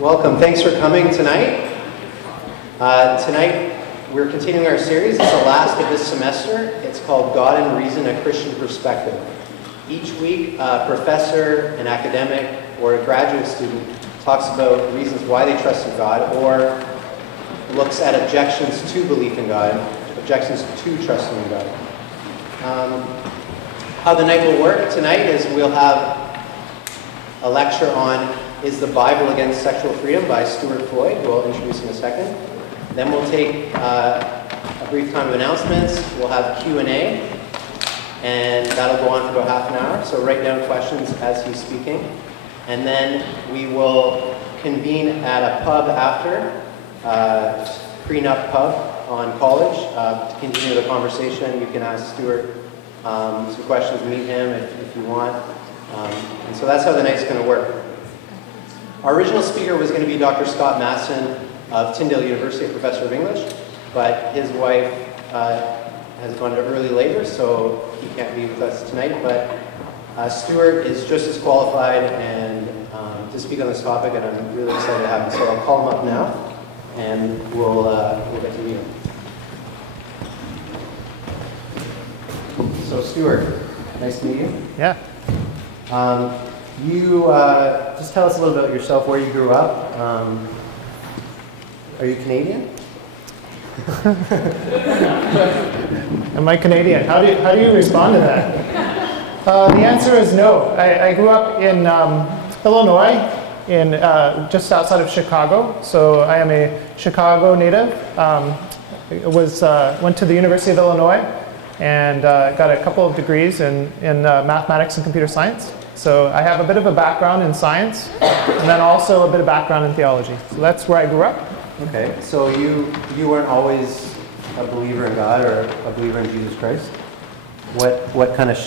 Welcome. Thanks for coming tonight. Tonight we're continuing our series. It's the last of this semester. It's called God and Reason, a Christian Perspective. Each week, a professor, an academic, or a graduate student talks about reasons why they trust in God, or looks at objections to belief in God, objections to trusting in God. How the night will work tonight is we'll have a lecture on Is the Bible Against Sexual Freedom by Stuart Floyd, who I'll introduce in a second. Then we'll take a brief time of announcements. We'll have Q&A, and that'll go on for about half an hour. So write down questions as he's speaking. And then we will convene at a pub after, Prenup Pub on College, to continue the conversation. You can ask Stuart some questions, meet him if you want. And so that's how the night's going to work. Our original speaker was going to be Dr. Scott Masson of Tyndale University, a professor of English, but his wife has gone to early labor, so he can't be with us tonight. But Stuart is just as qualified and to speak on this topic, and I'm really excited to have him. So I'll call him up now, and we'll get to meet him. So Stuart, nice to meet you. Yeah. You just tell us a little bit about yourself, where you grew up. Are you Canadian? Am I Canadian? How do you respond to that? The answer is no. I grew up in Illinois, in just outside of Chicago. So I am a Chicago native. Went to the University of Illinois and got a couple of degrees in mathematics and computer science. So I have a bit of a background in science, and then also a bit of background in theology. So that's where I grew up. Okay, so you weren't always a believer in God or a believer in Jesus Christ. What kind of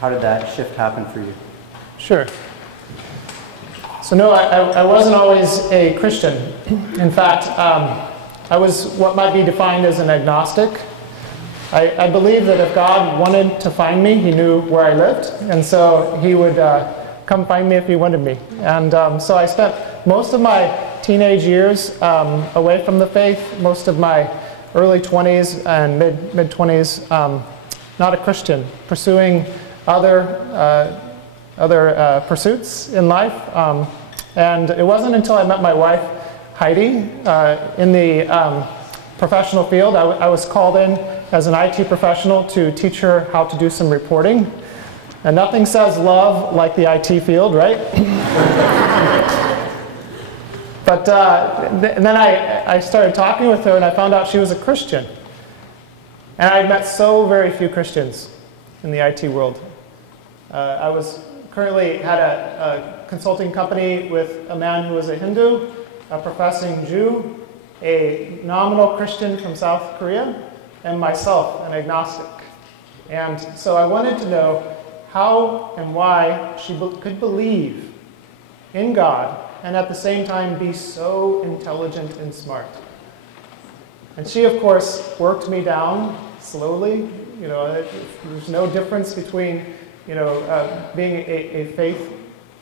how did that shift happen for you? Sure. So no, I wasn't always a Christian. In fact, I was what might be defined as an agnostic. I believe that if God wanted to find me, he knew where I lived, and so he would come find me if he wanted me. And so I spent most of my teenage years away from the faith, most of my early 20s and mid-20s not a Christian, pursuing other pursuits in life. And it wasn't until I met my wife, Heidi, in the professional field. I was called in as an IT professional to teach her how to do some reporting. And nothing says love like the IT field, right? But then I started talking with her, and I found out she was a Christian. And I met so very few Christians in the IT world. I was currently had a consulting company with a man who was a Hindu, a professing Jew, a nominal Christian from South Korea, and myself, an agnostic. And so I wanted to know how and why she could believe in God and at the same time be so intelligent and smart. And she, of course, worked me down slowly. You know, there's no difference between, being a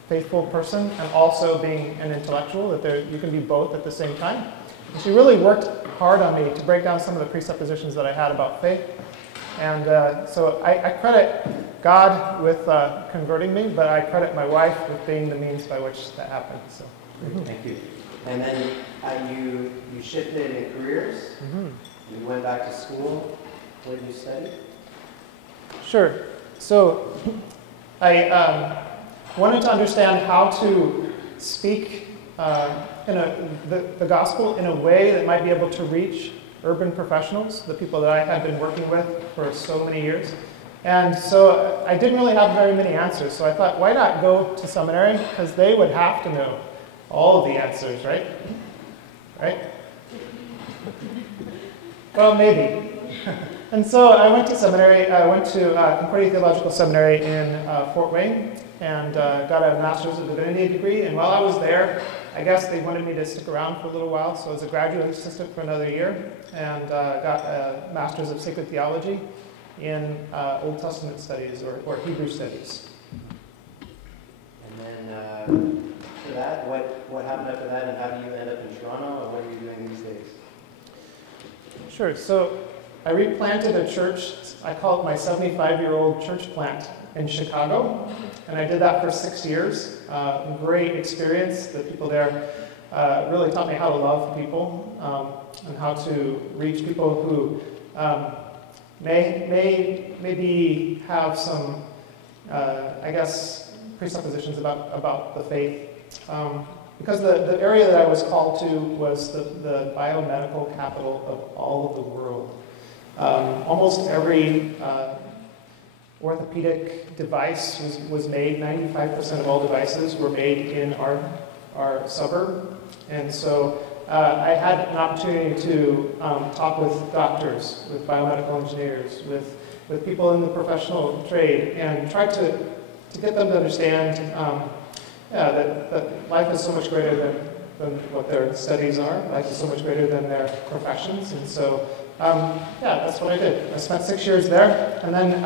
faithful person and also being an intellectual, that you can be both at the same time. And she really worked hard on me to break down some of the presuppositions that I had about faith. And so I credit God with converting me, but I credit my wife with being the means by which that happened. So. Thank you. And then you shifted in careers. You went back to school. What did you study? Sure. So I wanted to understand how to speak the gospel in a way that might be able to reach urban professionals, the people that I had been working with for so many years. And so I didn't really have very many answers. So I thought, why not go to seminary? Because they would have to know all of the answers, right? Right? Well, maybe. And so I went to seminary. I went to Concordia Theological Seminary in Fort Wayne and got a Master's of Divinity degree. And while I was there, I guess they wanted me to stick around for a little while. So I was a graduate assistant for another year and got a Master's of Sacred Theology in Old Testament studies or Hebrew studies. And then for that, what what happened after that, and how do you end up in Toronto, and what are you doing these days? Sure. So I replanted a church. I call it my 75-year-old church plant in Chicago, and I did that for 6 years. Great experience. The people there really taught me how to love people and how to reach people who maybe have some, I guess, presuppositions about the faith. Because the area that I was called to was the biomedical capital of all of the world. Almost every orthopedic device was made. 95% of all devices were made in our suburb. And so I had an opportunity to talk with doctors, with biomedical engineers, with people in the professional trade, and try to get them to understand that life is so much greater than what their studies are. Life is so much greater than their professions. And so, that's what I did. I spent 6 years there, and then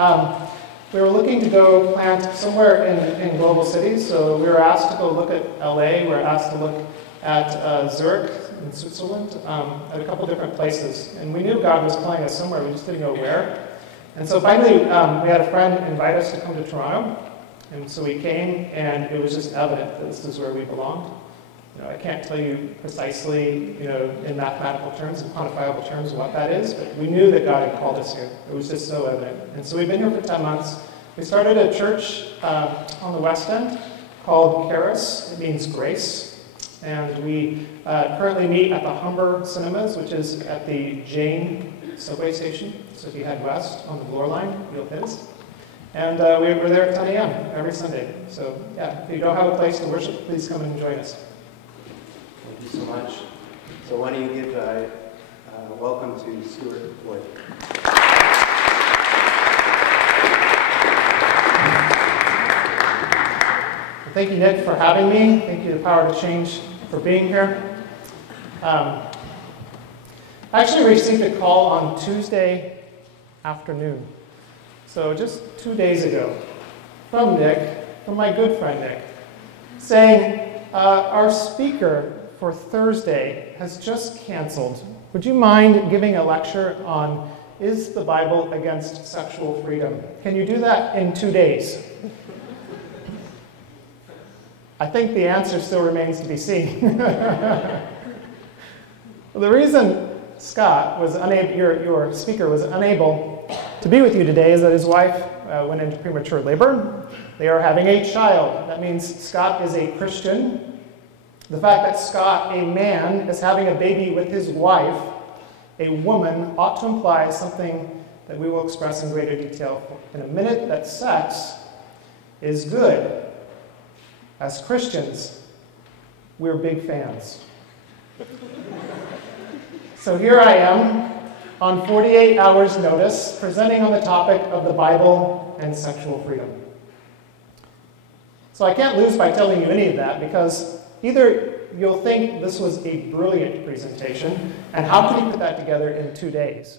we were looking to go plant somewhere in global cities. So we were asked to go look at LA. We were asked to look at Zurich in Switzerland, at a couple different places. And we knew God was calling us somewhere. We just didn't know where. And so finally, we had a friend invite us to come to Toronto. And so we came, and it was just evident that this is where we belonged. I can't tell you precisely, in mathematical terms and quantifiable terms what that is, but we knew that God had called us here. It was just so evident. And so we've been here for 10 months. We started a church on the West End called Charis. It means grace. And we currently meet at the Humber Cinemas, which is at the Jane subway station. So if you head west on the Bloor line, you'll hit us. And we're there at 10 a.m. every Sunday. So yeah, if you don't have a place to worship, please come and join us. Thank you so much. So why don't you give welcome to Stuart Floyd. Thank you, Nick, for having me. Thank you, The Power to Change, for being here. I actually received a call on Tuesday afternoon. So just 2 days ago, from Nick, from my good friend Nick, saying, our speaker for Thursday has just canceled. Would you mind giving a lecture on, is the Bible against sexual freedom? Can you do that in 2 days? I think the answer still remains to be seen. The reason Scott was unable, your speaker was unable to be with you today is that his wife went into premature labor. They are having a child. That means Scott is a Christian. The fact that Scott, a man, is having a baby with his wife, a woman, ought to imply something that we will express in greater detail in a minute, that sex is good. As Christians, we're big fans. So here I am, on 48 hours' notice, presenting on the topic of the Bible and sexual freedom. So I can't lose by telling you any of that, because either you'll think this was a brilliant presentation, and how could he put that together in 2 days?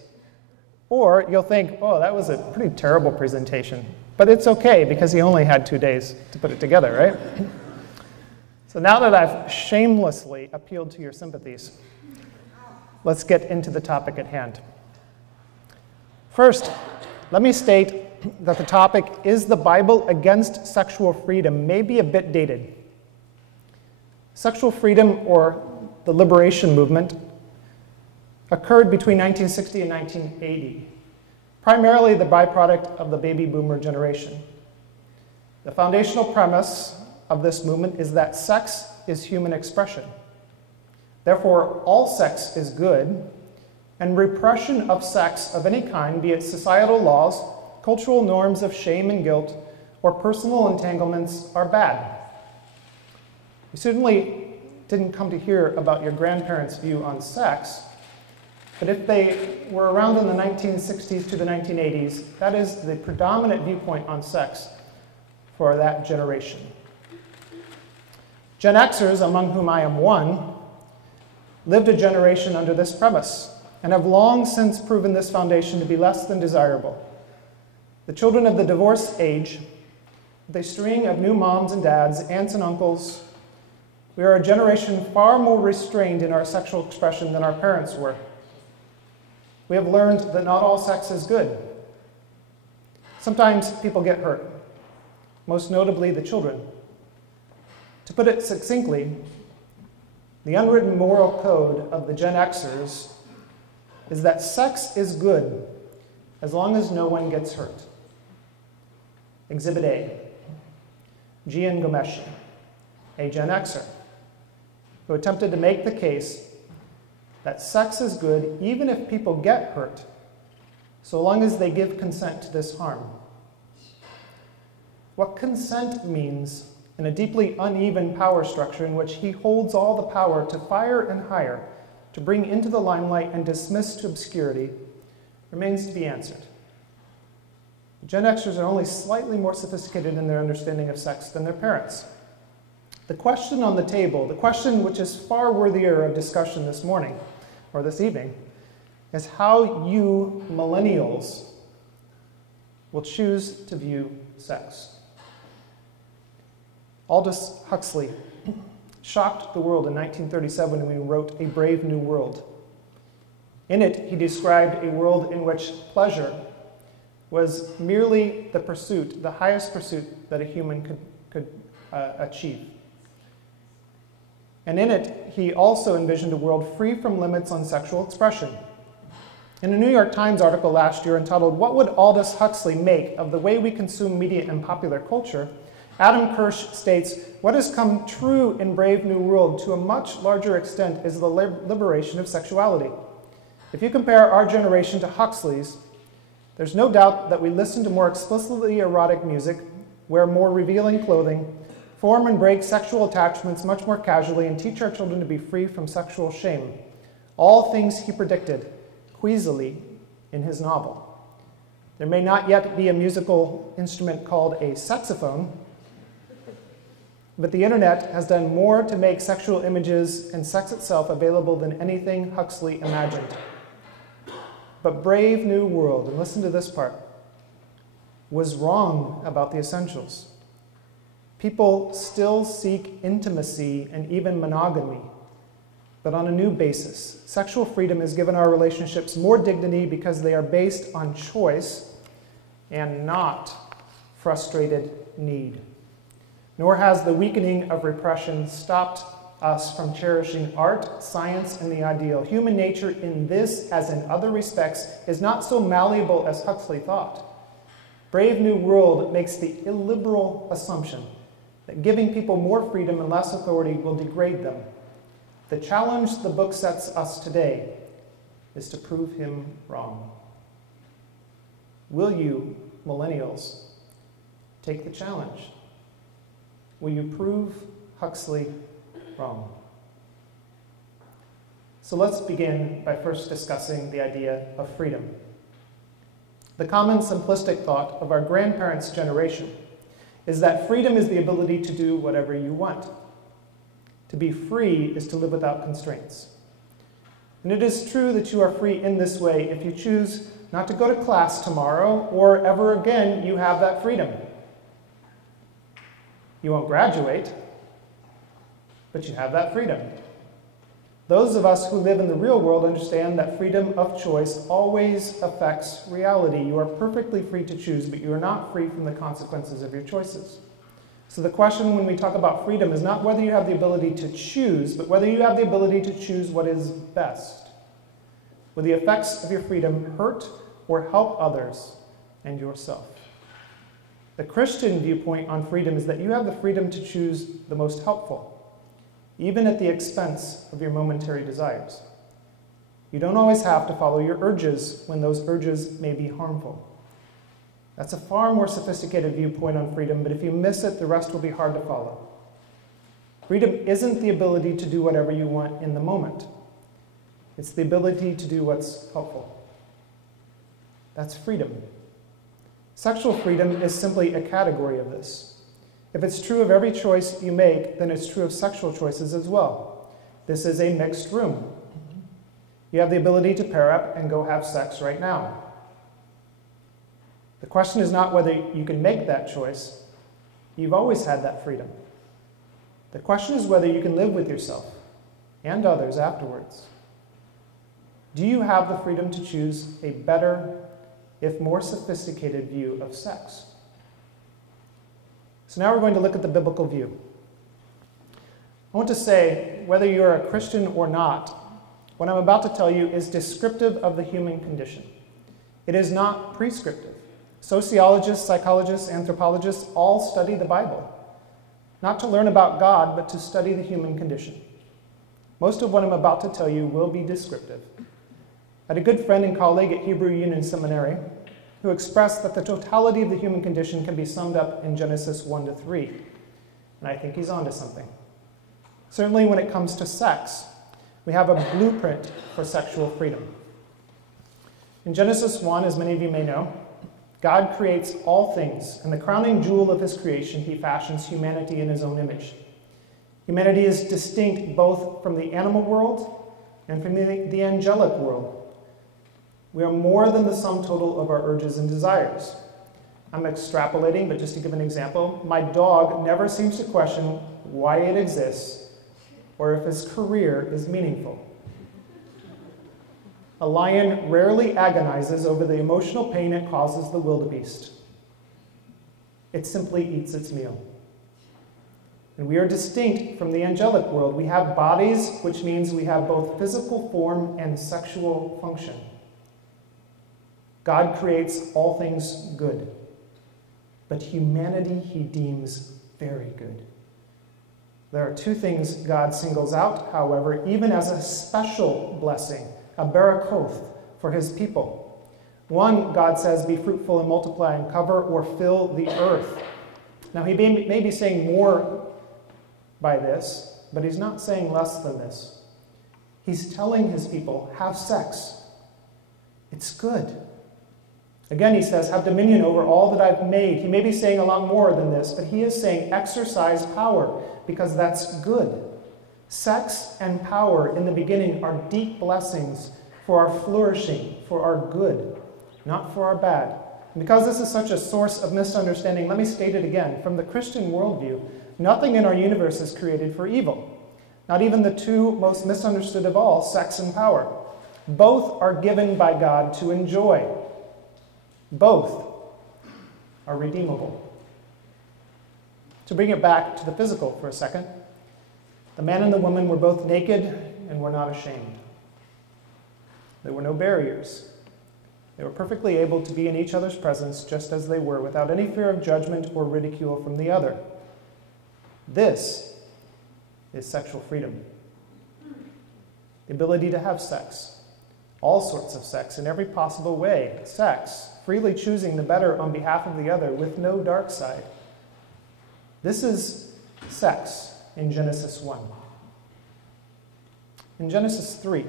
Or you'll think, oh, that was a pretty terrible presentation. But it's okay, because he only had 2 days to put it together, right? So now that I've shamelessly appealed to your sympathies, let's get into the topic at hand. First, let me state that the topic, is the Bible against sexual freedom, may be a bit dated. Sexual freedom, or the liberation movement, occurred between 1960 and 1980, primarily the byproduct of the baby boomer generation. The foundational premise of this movement is that sex is human expression. Therefore, all sex is good, and repression of sex of any kind, be it societal laws, cultural norms of shame and guilt, or personal entanglements, are bad. You certainly didn't come to hear about your grandparents' view on sex, but if they were around in the 1960s to the 1980s, that is the predominant viewpoint on sex for that generation. Gen Xers, among whom I am one, lived a generation under this premise, and have long since proven this foundation to be less than desirable. The children of the divorce age, with a string of new moms and dads, aunts and uncles, We are a generation far more restrained in our sexual expression than our parents were. We have learned that not all sex is good. Sometimes people get hurt, most notably the children. To put it succinctly, the unwritten moral code of the Gen Xers is that sex is good as long as no one gets hurt. Exhibit A, Gian Gomeshi, a Gen Xer, who attempted to make the case that sex is good even if people get hurt, so long as they give consent to this harm. What consent means in a deeply uneven power structure in which he holds all the power to fire and hire, to bring into the limelight and dismiss to obscurity, remains to be answered. Gen Xers are only slightly more sophisticated in their understanding of sex than their parents. The question on the table, the question which is far worthier of discussion this morning, or this evening, is how you millennials will choose to view sex. Aldous Huxley shocked the world in 1937 when he wrote A Brave New World. In it, he described a world in which pleasure was merely the pursuit, the highest pursuit that a human could achieve. And in it, he also envisioned a world free from limits on sexual expression. In a New York Times article last year entitled, "What Would Aldous Huxley Make of the Way We Consume Media and Popular Culture?" Adam Kirsch states, "What has come true in Brave New World to a much larger extent is the liberation of sexuality. If you compare our generation to Huxley's, there's no doubt that we listen to more explicitly erotic music, wear more revealing clothing, form and break sexual attachments much more casually, and teach our children to be free from sexual shame. All things he predicted queasily in his novel. There may not yet be a musical instrument called a saxophone, but the internet has done more to make sexual images and sex itself available than anything Huxley imagined. But Brave New World," and listen to this part, "was wrong about the essentials. People still seek intimacy and even monogamy, but on a new basis. Sexual freedom has given our relationships more dignity because they are based on choice and not frustrated need. Nor has the weakening of repression stopped us from cherishing art, science, and the ideal. Human nature in this, as in other respects, is not so malleable as Huxley thought. Brave New World makes the illiberal assumption that giving people more freedom and less authority will degrade them. The challenge the book sets us today is to prove him wrong. Will you, millennials, take the challenge? Will you prove Huxley wrong? So let's begin by first discussing the idea of freedom. The common simplistic thought of our grandparents' generation is that freedom is the ability to do whatever you want. To be free is to live without constraints. And it is true that you are free in this way if you choose not to go to class tomorrow or ever again you have that freedom. You won't graduate, but you have that freedom. Those of us who live in the real world understand that freedom of choice always affects reality. You are perfectly free to choose, but you are not free from the consequences of your choices. So the question when we talk about freedom is not whether you have the ability to choose, but whether you have the ability to choose what is best. Will the effects of your freedom hurt or help others and yourself? The Christian viewpoint on freedom is that you have the freedom to choose the most helpful, even at the expense of your momentary desires. You don't always have to follow your urges when those urges may be harmful. That's a far more sophisticated viewpoint on freedom, but if you miss it, the rest will be hard to follow. Freedom isn't the ability to do whatever you want in the moment. It's the ability to do what's helpful. That's freedom. Sexual freedom is simply a category of this. If it's true of every choice you make, then it's true of sexual choices as well. This is a mixed room. You have the ability to pair up and go have sex right now. The question is not whether you can make that choice. You've always had that freedom. The question is whether you can live with yourself and others afterwards. Do you have the freedom to choose a better, if more sophisticated view of sex? So now we're going to look at the biblical view. I want to say, whether you're a Christian or not, what I'm about to tell you is descriptive of the human condition. It is not prescriptive. Sociologists, psychologists, anthropologists all study the Bible, not to learn about God, but to study the human condition. Most of what I'm about to tell you will be descriptive. I had a good friend and colleague at Hebrew Union Seminary who expressed that the totality of the human condition can be summed up in Genesis 1-3. And I think he's onto something. Certainly when it comes to sex, we have a blueprint for sexual freedom. In Genesis 1, as many of you may know, God creates all things, and the crowning jewel of his creation, he fashions humanity in his own image. Humanity is distinct both from the animal world and from the angelic world. We are more than the sum total of our urges and desires. I'm extrapolating, but just to give an example, my dog never seems to question why it exists or if his career is meaningful. A lion rarely agonizes over the emotional pain it causes the wildebeest. It simply eats its meal. And we are distinct from the angelic world. We have bodies, which means we have both physical form and sexual function. God creates all things good, but humanity he deems very good. There are two things God singles out, however, even as a special blessing, a barakoth for his people. One, God says, be fruitful and multiply and cover or fill the earth. Now, he may be saying more by this, but he's not saying less than this. He's telling his people, have sex. It's good. Again, he says, have dominion over all that I've made. He may be saying a lot more than this, but he is saying exercise power, because that's good. Sex and power in the beginning are deep blessings for our flourishing, for our good, not for our bad. And because this is such a source of misunderstanding, let me state it again. From the Christian worldview, nothing in our universe is created for evil. Not even the two most misunderstood of all, sex and power. Both are given by God to enjoy. Both are redeemable. To bring it back to the physical for a second, the man and the woman were both naked and were not ashamed. There were no barriers. They were perfectly able to be in each other's presence just as they were, without any fear of judgment or ridicule from the other. This is sexual freedom. The ability to have sex. All sorts of sex in every possible way. Sex, freely choosing the better on behalf of the other with no dark side. This is sex in Genesis 1. In Genesis 3,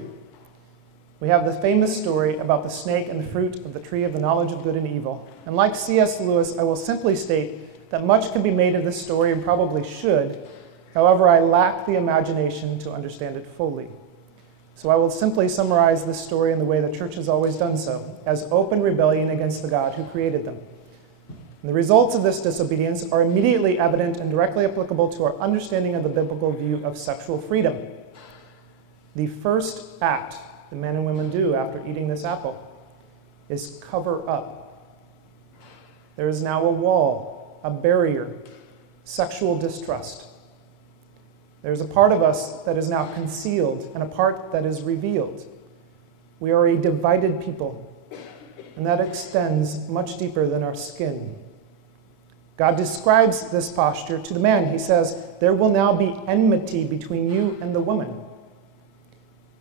we have the famous story about the snake and the fruit of the tree of the knowledge of good and evil. And like C.S. Lewis, I will simply state that much can be made of this story and probably should. However, I lack the imagination to understand it fully. So I will simply summarize this story in the way the church has always done so, as open rebellion against the God who created them. And the results of this disobedience are immediately evident and directly applicable to our understanding of the biblical view of sexual freedom. The first act the men and women do after eating this apple is cover up. There is now a wall, a barrier, sexual distrust. There's a part of us that is now concealed and a part that is revealed. We are a divided people, and that extends much deeper than our skin. God describes this posture to the man. He says, there will now be enmity between you and the woman.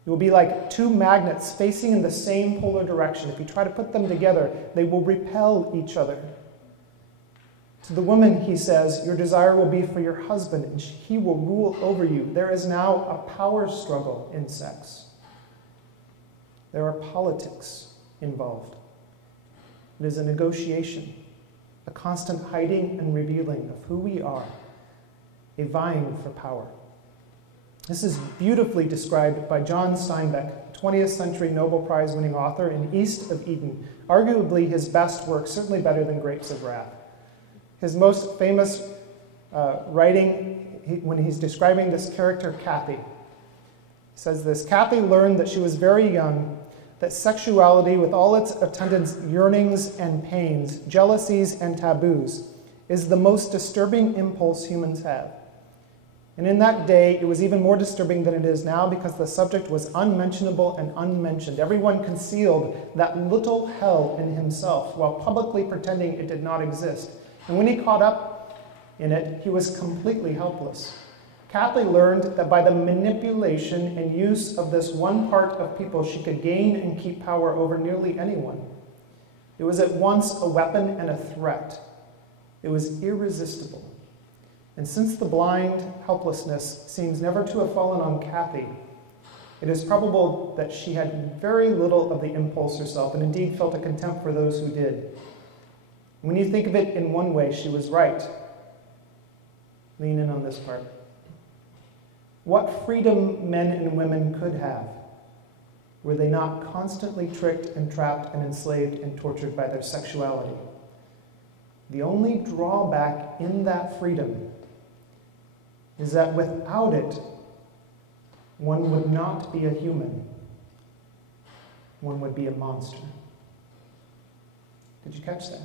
You will be like two magnets facing in the same polar direction. If you try to put them together, they will repel each other. To the woman, he says, your desire will be for your husband, and he will rule over you. There is now a power struggle in sex. There are politics involved. It is a negotiation, a constant hiding and revealing of who we are, a vying for power. This is beautifully described by John Steinbeck, 20th century Nobel Prize-winning author in East of Eden, arguably his best work, certainly better than Grapes of Wrath. His most famous writing when he's describing this character, Kathy. He says this: Kathy learned that she was very young, that sexuality, with all its attendant yearnings and pains, jealousies and taboos, is the most disturbing impulse humans have. And in that day, it was even more disturbing than it is now, because the subject was unmentionable and unmentioned. Everyone concealed that little hell in himself, while publicly pretending it did not exist. And when he caught up in it, he was completely helpless. Kathy learned that by the manipulation and use of this one part of people, she could gain and keep power over nearly anyone. It was at once a weapon and a threat. It was irresistible. And since the blind helplessness seems never to have fallen on Kathy, it is probable that she had very little of the impulse herself, and indeed felt a contempt for those who did. When you think of it in one way, she was right. Lean in on this part. What freedom men and women could have, were they not constantly tricked and trapped and enslaved and tortured by their sexuality? The only drawback in that freedom is that without it, one would not be a human. One would be a monster. Did you catch that?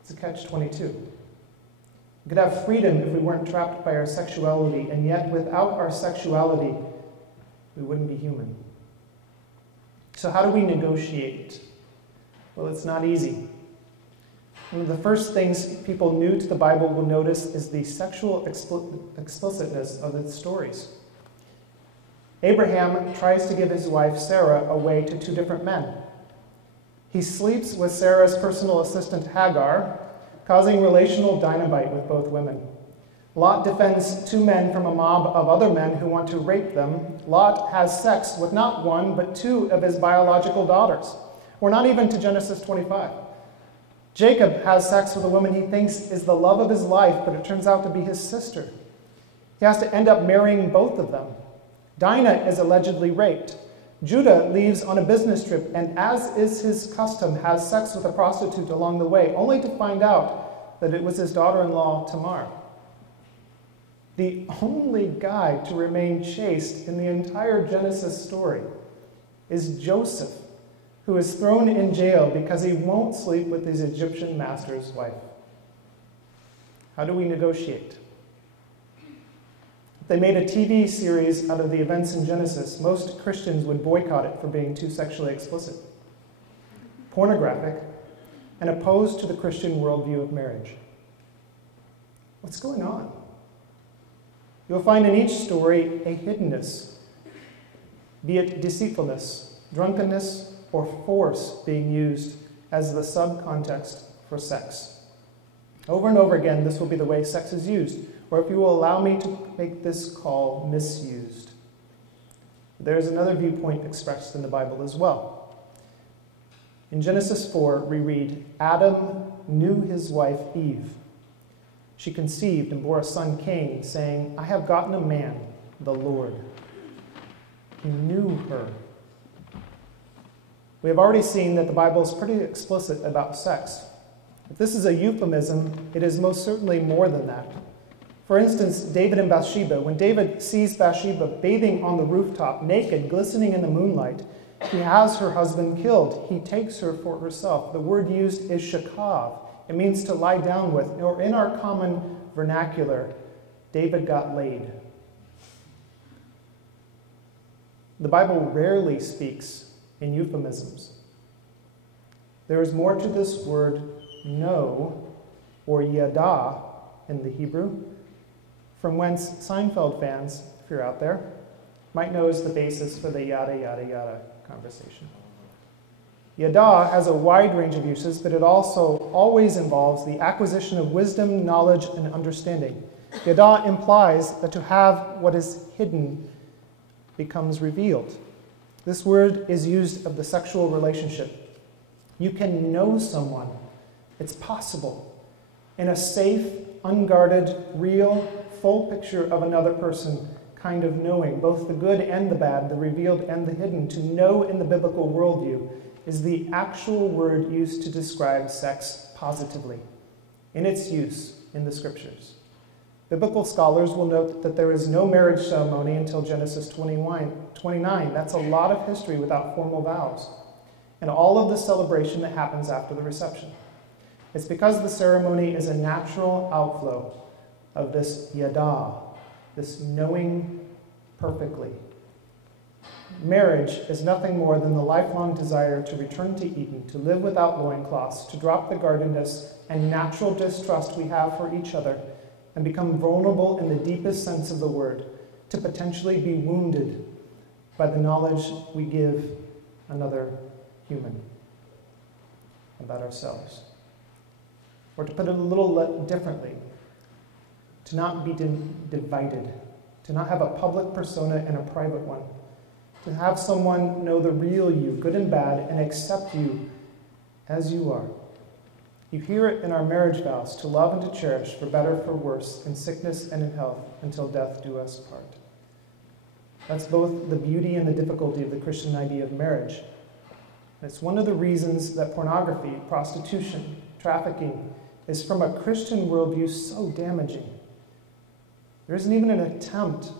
It's a catch-22. We could have freedom if we weren't trapped by our sexuality, and yet without our sexuality, we wouldn't be human. So how do we negotiate? Well, it's not easy. One of the first things people new to the Bible will notice is the sexual explicitness of its stories. Abraham tries to give his wife Sarah away to two different men. He sleeps with Sarah's personal assistant Hagar, causing relational dynamite with both women. Lot defends two men from a mob of other men who want to rape them. Lot has sex with not one, but two of his biological daughters. We're not even to Genesis 25. Jacob has sex with a woman he thinks is the love of his life, but it turns out to be his sister. He has to end up marrying both of them. Dinah is allegedly raped. Judah leaves on a business trip and, as is his custom, has sex with a prostitute along the way, only to find out that it was his daughter-in-law, Tamar. The only guy to remain chaste in the entire Genesis story is Joseph, who is thrown in jail because he won't sleep with his Egyptian master's wife. How do we negotiate? If they made a TV series out of the events in Genesis, most Christians would boycott it for being too sexually explicit, pornographic, and opposed to the Christian worldview of marriage. What's going on? You'll find in each story a hiddenness, be it deceitfulness, drunkenness, or force being used as the subcontext for sex. Over and over again, this will be the way sex is used, or if you will allow me to make this call, misused. There is another viewpoint expressed in the Bible as well. In Genesis 4, we read, Adam knew his wife Eve. She conceived and bore a son, Cain, saying, I have gotten a man, the Lord. He knew her. We have already seen that the Bible is pretty explicit about sex. If this is a euphemism, it is most certainly more than that. For instance, David and Bathsheba. When David sees Bathsheba bathing on the rooftop, naked, glistening in the moonlight, he has her husband killed. He takes her for herself. The word used is shakav. It means to lie down with, or in our common vernacular, David got laid. The Bible rarely speaks in euphemisms. There is more to this word know, or yada in the Hebrew, from whence Seinfeld fans, if you're out there, might know is the basis for the yada yada yada conversation. Yada has a wide range of uses, but it also always involves the acquisition of wisdom, knowledge, and understanding. Yada implies that to have what is hidden becomes revealed. This word is used of the sexual relationship. You can know someone. It's possible. In a safe, unguarded, real, full picture of another person kind of knowing, both the good and the bad, the revealed and the hidden. To know in the biblical worldview is the actual word used to describe sex positively. In its use, in the scriptures. Biblical scholars will note that there is no marriage ceremony until Genesis 29. That's a lot of history without formal vows, and all of the celebration that happens after the reception. It's because the ceremony is a natural outflow of this yada, this knowing perfectly. Marriage is nothing more than the lifelong desire to return to Eden, to live without loincloths, to drop the guardedness and natural distrust we have for each other, and become vulnerable in the deepest sense of the word, to potentially be wounded by the knowledge we give another human about ourselves. Or to put it a little differently, to not be divided, to not have a public persona and a private one, to have someone know the real you, good and bad, and accept you as you are. You hear it in our marriage vows, to love and to cherish, for better, for worse, in sickness and in health, until death do us part. That's both the beauty and the difficulty of the Christian idea of marriage. And it's one of the reasons that pornography, prostitution, trafficking is, from a Christian worldview, so damaging. There isn't even an attempt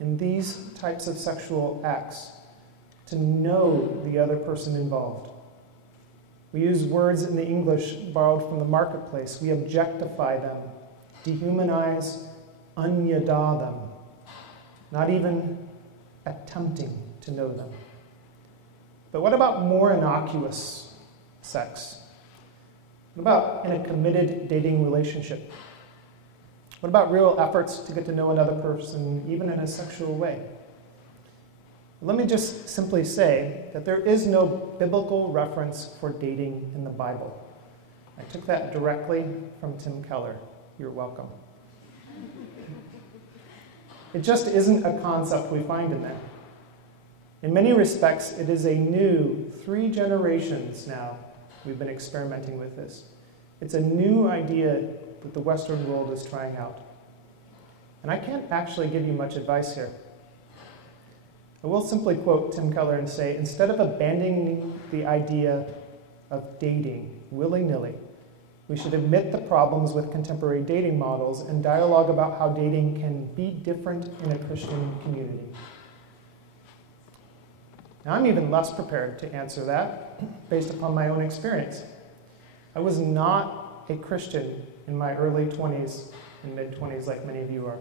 in these types of sexual acts to know the other person involved. We use words in the English borrowed from the marketplace. We objectify them, dehumanize, unyada them, not even attempting to know them. But what about more innocuous sex? What about in a committed dating relationship? What about real efforts to get to know another person, even in a sexual way? Let me just simply say that there is no biblical reference for dating in the Bible. I took that directly from Tim Keller. You're welcome. It just isn't a concept we find in there. In many respects, it is a new 3 generations now we've been experimenting with this. It's a new idea that the Western world is trying out. And I can't actually give you much advice here. I will simply quote Tim Keller and say, instead of abandoning the idea of dating willy-nilly, we should admit the problems with contemporary dating models and dialogue about how dating can be different in a Christian community. Now, I'm even less prepared to answer that based upon my own experience. I was not a Christian in my early 20s and mid-20s like many of you are.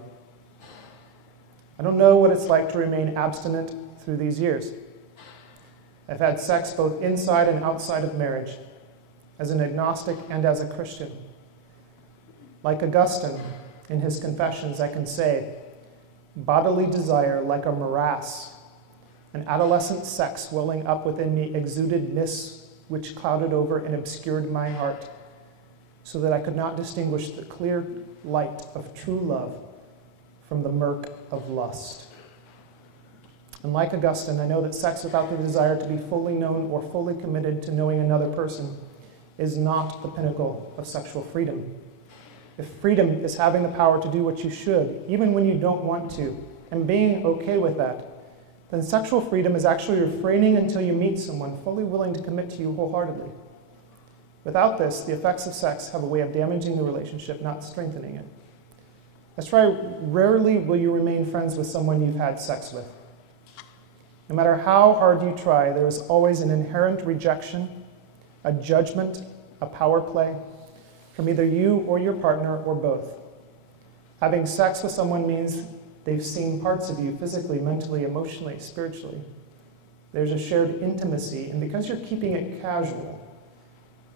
I don't know what it's like to remain abstinent through these years. I've had sex both inside and outside of marriage, as an agnostic and as a Christian. Like Augustine in his Confessions, I can say, bodily desire like a morass, an adolescent sex welling up within me exuded mists which clouded over and obscured my heart, so that I could not distinguish the clear light of true love from the murk of lust. And like Augustine, I know that sex without the desire to be fully known or fully committed to knowing another person is not the pinnacle of sexual freedom. If freedom is having the power to do what you should, even when you don't want to, and being okay with that, then sexual freedom is actually refraining until you meet someone fully willing to commit to you wholeheartedly. Without this, the effects of sex have a way of damaging the relationship, not strengthening it. That's why rarely will you remain friends with someone you've had sex with. No matter how hard you try, there is always an inherent rejection, a judgment, a power play from either you or your partner or both. Having sex with someone means they've seen parts of you physically, mentally, emotionally, spiritually. There's a shared intimacy, and because you're keeping it casual,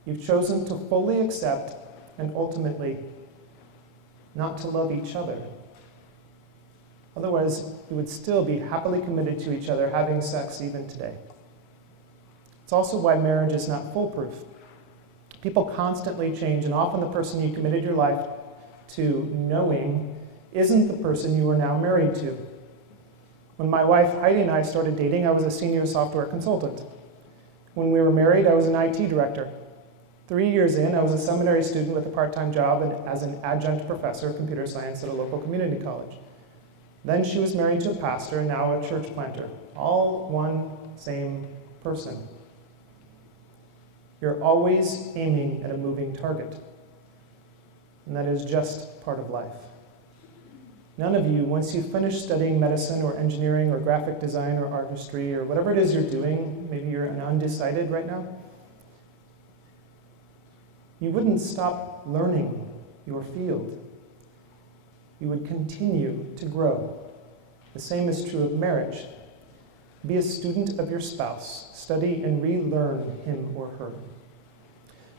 you've chosen to fully accept and ultimately not to love each other. Otherwise, you would still be happily committed to each other, having sex even today. It's also why marriage is not foolproof. People constantly change, and often the person you committed your life to knowing isn't the person you are now married to. When my wife Heidi and I started dating, I was a senior software consultant. When we were married, I was an IT director. 3 years in, I was a seminary student with a part-time job as an adjunct professor of computer science at a local community college. Then she was married to a pastor and now a church planter. All one same person. You're always aiming at a moving target. and that is just part of life. None of you, once you've finished studying medicine or engineering or graphic design or artistry or whatever it is you're doing, maybe you're an undecided right now, you wouldn't stop learning your field. You would continue to grow. The same is true of marriage. Be a student of your spouse. Study and relearn him or her.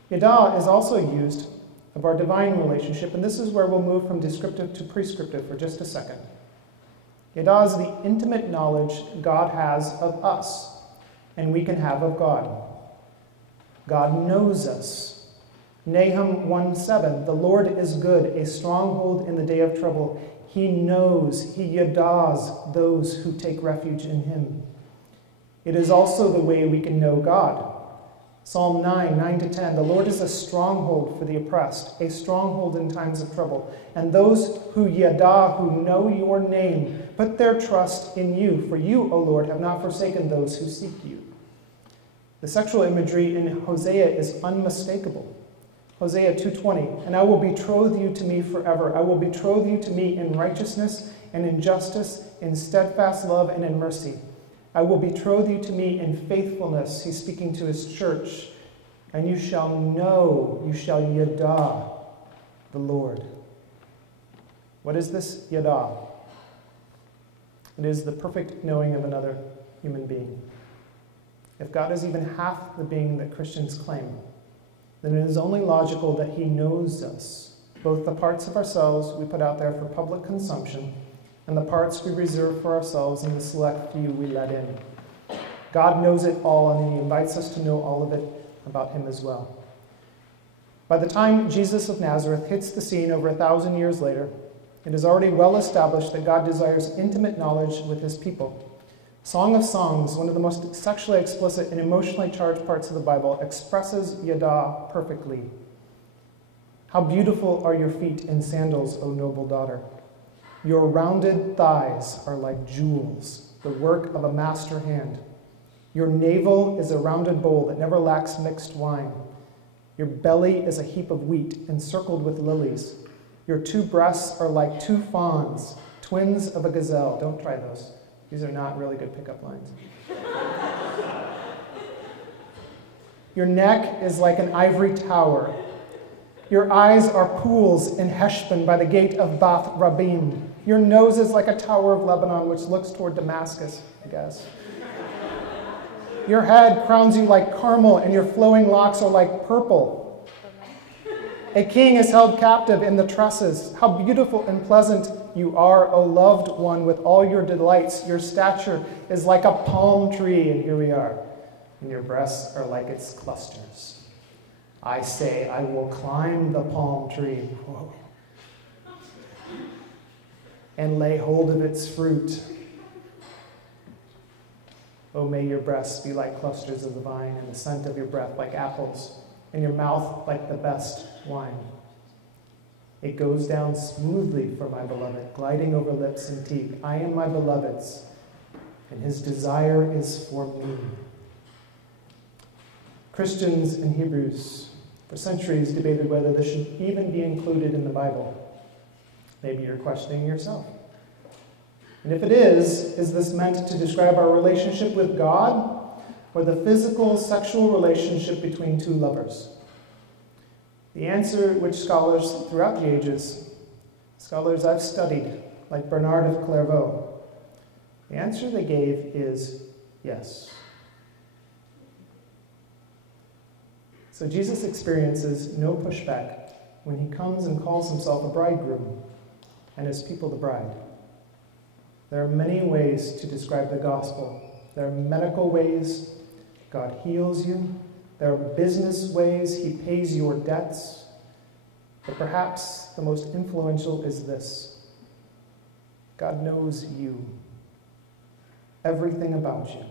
Yada is also used of our divine relationship, and this is where we'll move from descriptive to prescriptive for just a second. Yada is the intimate knowledge God has of us, and we can have of God. God knows us. Nahum 1:7, the Lord is good, a stronghold in the day of trouble. He knows, he yadas those who take refuge in him. It is also the way we can know God. Psalm 9:9-10, the Lord is a stronghold for the oppressed, a stronghold in times of trouble. And those who yada, who know your name, put their trust in you. For you, O Lord, have not forsaken those who seek you. The sexual imagery in Hosea is unmistakable. Hosea 2:20, and I will betroth you to me forever. I will betroth you to me in righteousness and in justice, in steadfast love and in mercy. I will betroth you to me in faithfulness. He's speaking to his church. And you shall know, you shall yada the Lord. What is this yada? It is the perfect knowing of another human being. If God is even half the being that Christians claim, then it is only logical that he knows us, both the parts of ourselves we put out there for public consumption and the parts we reserve for ourselves and the select few we let in. God knows it all, and he invites us to know all of it about him as well. By the time Jesus of Nazareth hits the scene over 1,000 years later, it is already well established that God desires intimate knowledge with his people. Song of Songs, one of the most sexually explicit and emotionally charged parts of the Bible, expresses yada perfectly. How beautiful are your feet in sandals, O noble daughter. Your rounded thighs are like jewels, the work of a master hand. Your navel is a rounded bowl that never lacks mixed wine. Your belly is a heap of wheat encircled with lilies. Your two breasts are like two fawns, twins of a gazelle. Don't try those. These are not really good pickup lines. Your neck is like an ivory tower. Your eyes are pools in Heshbon by the gate of Bath Rabbim. Your nose is like a tower of Lebanon, which looks toward Damascus, I guess. Your head crowns you like Carmel, and your flowing locks are like purple. A king is held captive in the tresses. How beautiful and pleasant you are, O loved one, with all your delights. Your stature is like a palm tree, and here we are. And your breasts are like its clusters. I say, I will climb the palm tree. Whoa. And lay hold of its fruit. Oh, may your breasts be like clusters of the vine, and the scent of your breath like apples, and your mouth like the best wine. It goes down smoothly for my beloved, gliding over lips and teeth. I am my beloved's, and his desire is for me. Christians and Hebrews for centuries debated whether this should even be included in the Bible. Maybe you're questioning yourself. And if it is this meant to describe our relationship with God or the physical sexual relationship between two lovers? The answer which scholars throughout the ages, scholars I've studied, like Bernard of Clairvaux, the answer they gave is yes. So Jesus experiences no pushback when he comes and calls himself a bridegroom and his people the bride. There are many ways to describe the gospel. There are medical ways. God heals you. There are business ways. He pays your debts. But perhaps the most influential is this. God knows you, everything about you,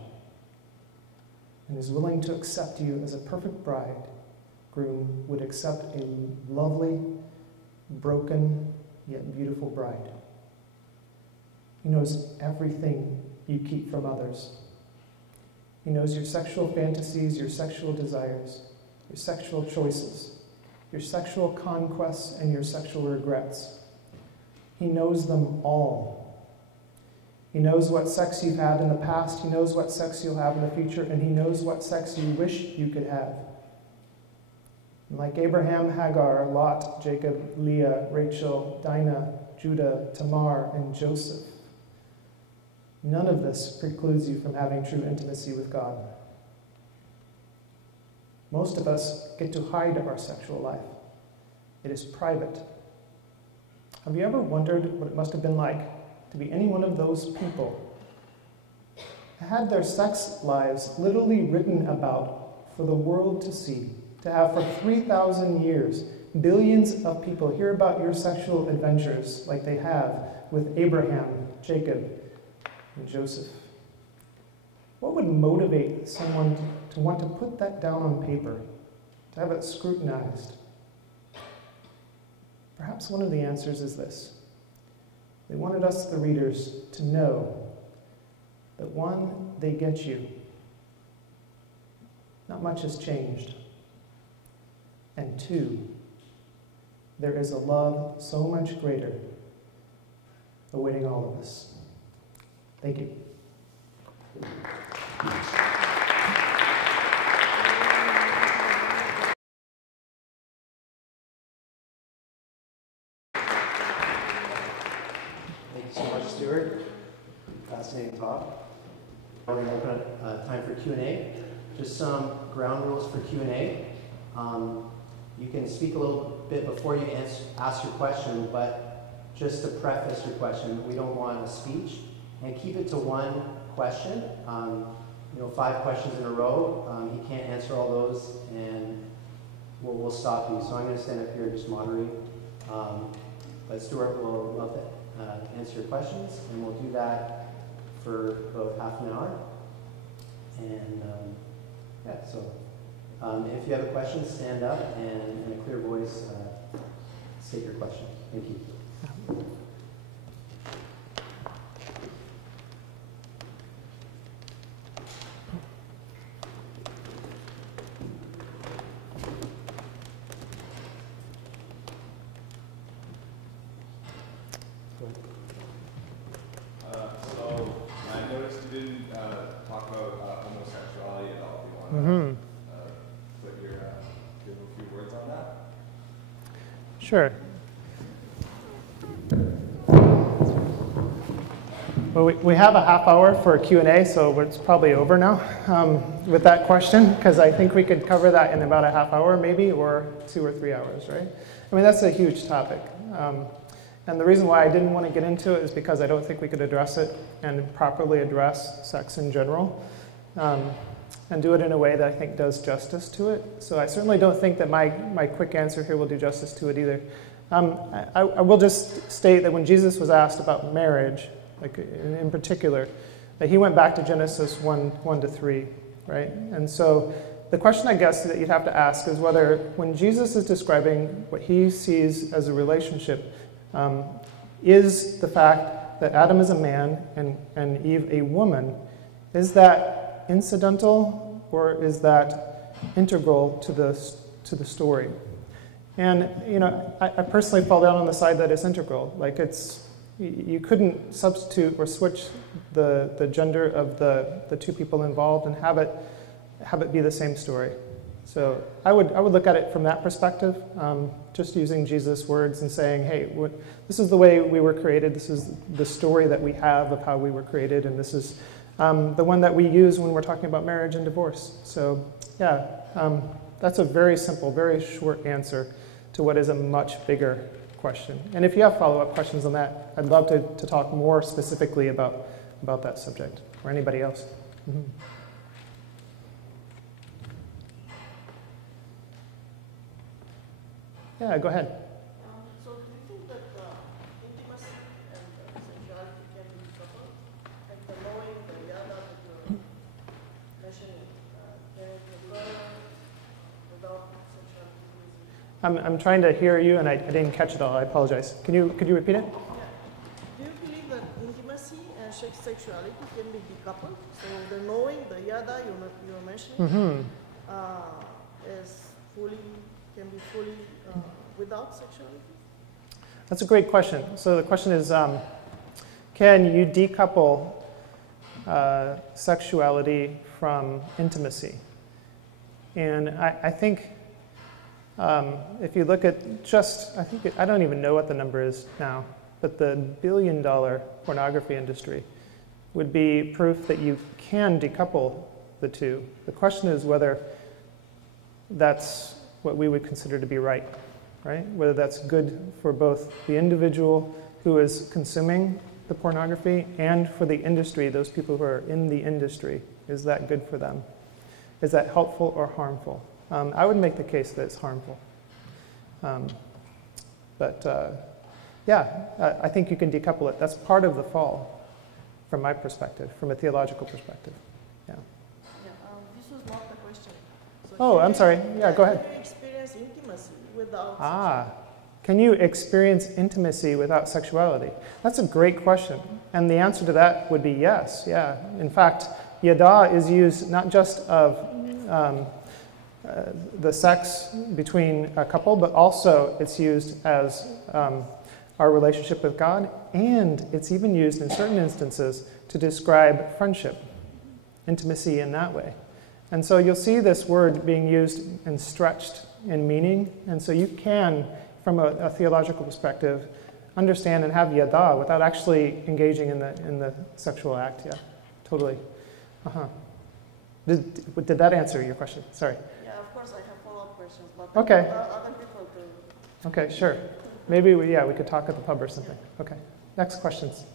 and is willing to accept you as a perfect bridegroom would accept a lovely, broken, yet beautiful bride. He knows everything you keep from others. He knows your sexual fantasies, your sexual desires, your sexual choices. your sexual conquests, and your sexual regrets. He knows them all. He knows what sex you've had in the past, he knows what sex you'll have in the future, and he knows what sex you wish you could have. And like Abraham, Hagar, Lot, Jacob, Leah, Rachel, Dinah, Judah, Tamar, and Joseph, none of this precludes you from having true intimacy with God. Most of us get to hide our sexual life. It is private. Have you ever wondered what it must have been like to be any one of those people who had their sex lives literally written about for the world to see, to have for 3,000 years billions of people hear about your sexual adventures like they have with Abraham, Jacob, and Joseph? What would motivate someone to want to put that down on paper, to have it scrutinized? Perhaps one of the answers is this. They wanted us, the readers, to know that one, they get you. Not much has changed. And two, there is a love so much greater awaiting all of us. Thank you. Thank you so much, Stuart. Fascinating talk. We're going to open up time for Q&A. Just some ground rules for Q&A. You can speak a little bit before you ask your question, but just to preface your question, we don't want a speech. And keep it to one question. 5 questions in a row. You can't answer all those, and we'll stop you. So I'm going to stand up here and just moderate. But Stuart will love to answer your questions, and we'll do that for about half an hour. And so if you have a question, stand up and in a clear voice state your question. Thank you. So I noticed you didn't talk about homosexuality at all. Do you want to give a few words on that? Sure. Well, we have a half hour for Q&A, so it's probably over now with that question, because I think we could cover that in about a half hour maybe, or 2 or 3 hours, right? I mean, that's a huge topic. And the reason why I didn't want to get into it is because I don't think we could address it and properly address sex in general, and do it in a way that I think does justice to it. So I certainly don't think that my quick answer here will do justice to it either. I will just state that when Jesus was asked about marriage, like in particular, that he went back to Genesis 1-3, right? And so the question, I guess, that you'd have to ask is whether when Jesus is describing what he sees as a relationship, is the fact that Adam is a man and Eve a woman, is that incidental or is that integral to the story? And I personally fall down on the side that it's integral. Like you couldn't substitute or switch the gender of the two people involved and have it be the same story. So I would look at it from that perspective, just using Jesus' words and saying, hey, this is the way we were created, this is the story that we have of how we were created, and this is the one that we use when we're talking about marriage and divorce. So yeah, that's a very simple, very short answer to what is a much bigger question. And if you have follow-up questions on that, I'd love to talk more specifically about that subject, or anybody else. Mm-hmm. Yeah, go ahead. So do you think that intimacy and sexuality can be coupled? And the knowing, the yada that you're mentioning, can it occur without sexuality? I'm trying to hear you, and I didn't catch it all. I apologize. Could you repeat it? Yeah. Do you believe that intimacy and sexuality can be decoupled? So the knowing, the yada you're mentioning, is fully can be fully without sexuality? That's a great question. So the question is, can you decouple sexuality from intimacy? And I think if you look at just, I don't even know what the number is now, but the billion-dollar pornography industry would be proof that you can decouple the two. The question is whether that's what we would consider to be right? Whether that's good for both the individual who is consuming the pornography and for the industry, those people who are in the industry. Is that good for them? Is that helpful or harmful? I would make the case that it's harmful. I think you can decouple it. That's part of the fall, from my perspective, from a theological perspective. Yeah. This was not the question. So Oh, I'm sorry. Yeah, go ahead. Can you experience intimacy without sexuality? Can you experience intimacy without sexuality? That's a great question. And the answer to that would be yes, yeah. In fact, yada is used not just of the sex between a couple, but also it's used as our relationship with God, and it's even used in certain instances to describe friendship, intimacy in that way. And so you'll see this word being used and stretched in meaning, and so you can, from a theological perspective, understand and have yada without actually engaging in the sexual act. Yeah, totally. Did that answer your question? Sorry. Yeah, of course I have follow-up questions, but Okay. Other people do. Okay, sure. Maybe we could talk at the pub or something. Okay. Next questions.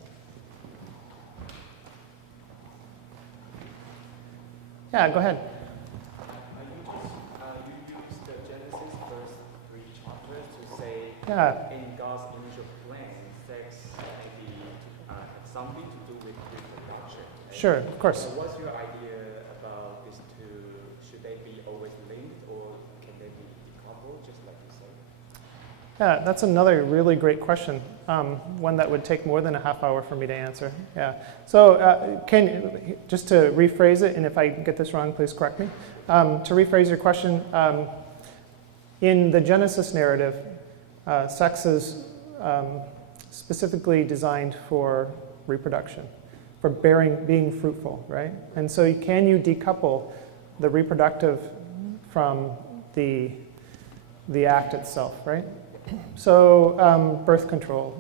Yeah, go ahead. You use the Genesis first 3 chapters to say Yeah. in God's initial plan, sex may be have something to do with reproduction. Sure, of course. So what's your idea about these two? Should they be always linked, or can they be decoupled, just like you said? Yeah, that's another really great question. One that would take more than a half hour for me to answer. Yeah. So just to rephrase it, and if I get this wrong, please correct me. To rephrase your question, in the Genesis narrative, sex is specifically designed for reproduction, for being fruitful, right? And so can you decouple the reproductive from the act itself, right? So birth control,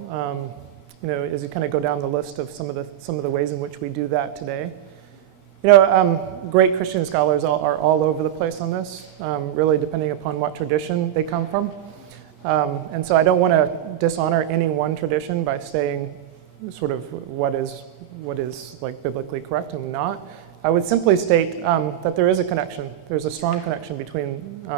as you kind of go down the list of some of the ways in which we do that today. Great Christian scholars are all over the place on this, really depending upon what tradition they come from. And so I don't want to dishonor any one tradition by saying sort of what is like biblically correct and not. I would simply state that there is a connection. There's a strong connection between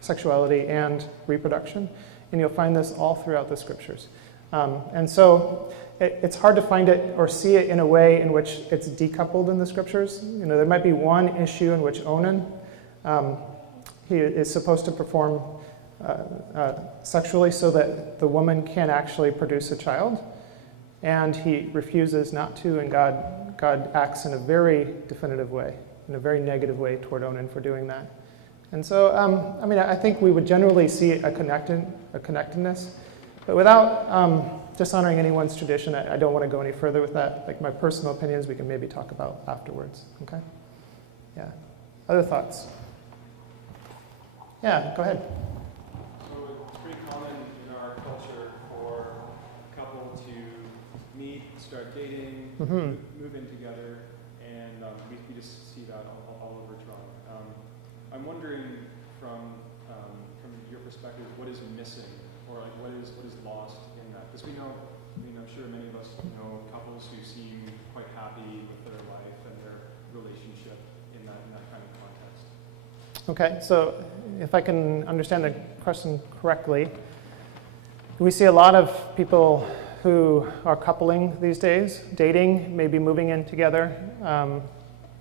sexuality and reproduction. And you'll find this all throughout the scriptures. And so it's hard to find it or see it in a way in which it's decoupled in the scriptures. There might be one issue in which Onan, he is supposed to perform sexually so that the woman can actually produce a child. And he refuses not to, and God acts in a very definitive way, in a very negative way toward Onan for doing that. And so, I think we would generally see a connectedness, but without dishonoring anyone's tradition, I don't want to go any further with that. Like my personal opinions, we can maybe talk about afterwards. Okay? Yeah. Other thoughts? Yeah. Go ahead. So it's pretty common in our culture for a couple to meet, start dating, move in together, and we just see that all over Toronto. I'm wondering from your perspective, what is missing, or like what is lost in that? Because we know, I'm sure many of us know couples who seem quite happy with their life and their relationship in that kind of context. Okay, so if I can understand the question correctly, we see a lot of people who are coupling these days, dating, maybe moving in together,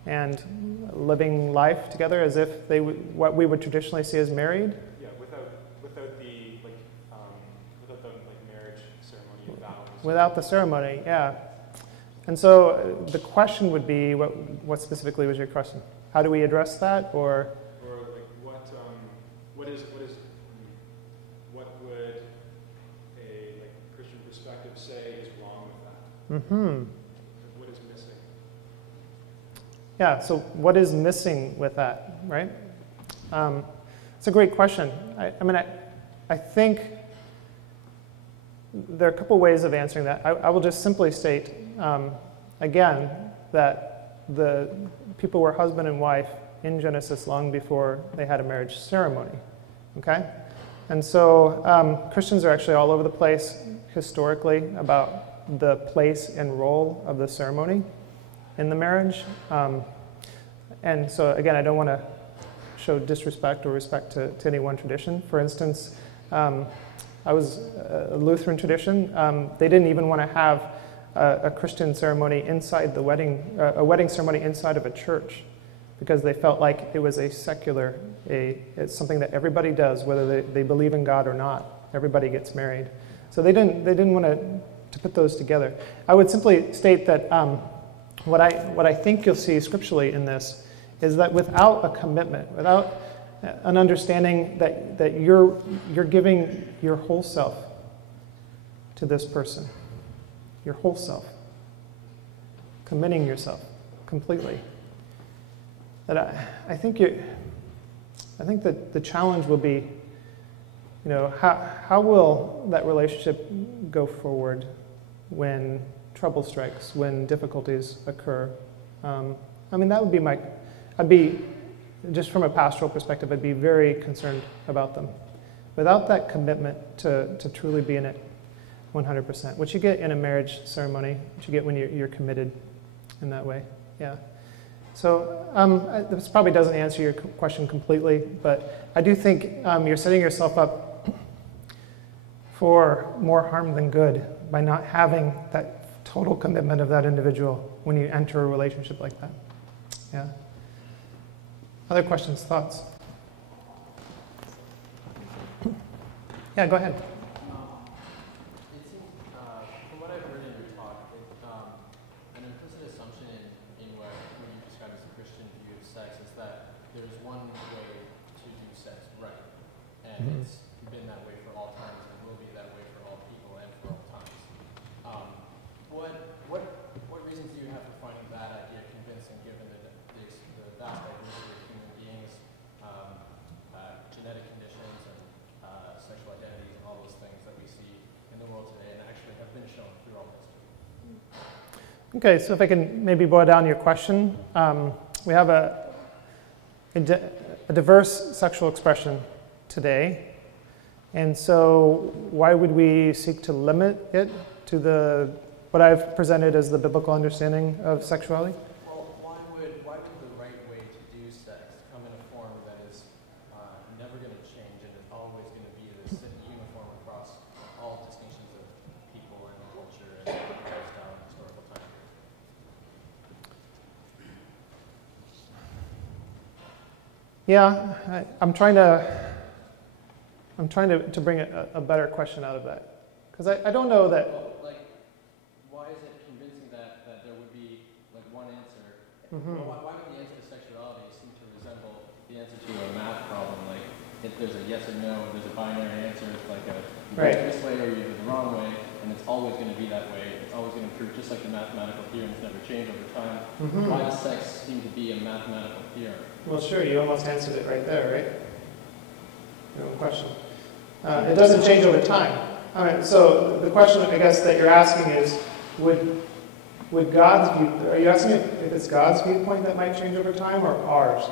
and living life together as if what we would traditionally see as married. Yeah, without the marriage ceremony, vows. Without the ceremony, yeah. And so the question would be, what specifically was your question? How do we address that, or like what is What is missing? Yeah, so what is missing with that, right? It's a great question. I think there are a couple ways of answering that. I will just simply state, again, that the people were husband and wife in Genesis long before they had a marriage ceremony, okay? And so Christians are actually all over the place historically about the place and role of the ceremony in the marriage. And so again, I don't want to show disrespect or respect to any one tradition. For instance, I was a Lutheran tradition. They didn't even want to have a Christian ceremony inside the wedding, a wedding ceremony inside of a church, because they felt like it was a secular, it's something that everybody does, whether they believe in God or not. Everybody gets married. So they didn't want to put those together. I would simply state that what I think you'll see scripturally in this is that without a commitment, without an understanding that you're giving your whole self to this person, your whole self, committing yourself completely, that I think that the challenge will be, how will that relationship go forward when trouble strikes, when difficulties occur? That would be I'd be, just from a pastoral perspective, I'd be very concerned about them. Without that commitment to truly be in it 100%, which you get in a marriage ceremony, which you get when you're committed in that way. Yeah. So this probably doesn't answer your question completely, but I do think you're setting yourself up for more harm than good by not having that total commitment of that individual when you enter a relationship like that. Yeah. Other questions, thoughts? Yeah, go ahead. It seems, from what I've heard in your talk, an implicit assumption in what you describe as a Christian view of sex is that there's one way to do sex right, and it's been that way for all times and will be that way for all people and for all times. What reasons do you have for finding that idea convincing, given the vast diversity of human beings, genetic conditions, and sexual identities, and all those things that we see in the world today and actually have been shown through all history? Okay, so if I can maybe boil down your question, we have a diverse sexual expression today, and so why would we seek to limit it to what I've presented as the biblical understanding of sexuality? Well, why would the right way to do sex come in a form that is never going to change and is always going to be this uniform across all distinctions of people and culture and lifestyle and historical time period? Yeah, I'm trying to bring a better question out of that, because I don't know that. Well, why is it convincing that there would be one answer? Why would the answer to sexuality seem to resemble the answer to a math problem? If there's a yes or no, there's a binary answer. It's like you go this way or you go the wrong way, and it's always going to be that way. It's always going to prove, just like the mathematical theorems never change over time. Why does sex seem to be a mathematical theorem? Well, sure, you almost answered it right there, right? Your own question. It doesn't change over time. All right, so the question, I guess, that you're asking is, would God's view, are you asking if it's God's viewpoint that might change over time, or ours?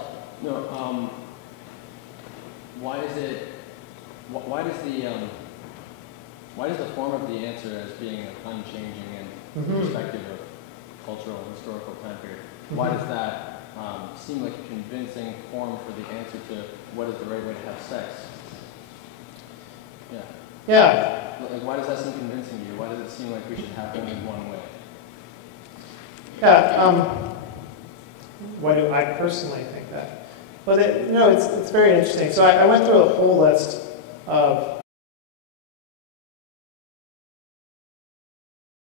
No, why does the form of the answer as being unchanging and irrespective of cultural and historical time period, why does that seem like a convincing form for the answer to what is the right way to have sex? Yeah. Yeah. Why does that seem convincing to you? Why does it seem like we should have only one way? Yeah. Why do I personally think that? But it's very interesting. So I went through a whole list of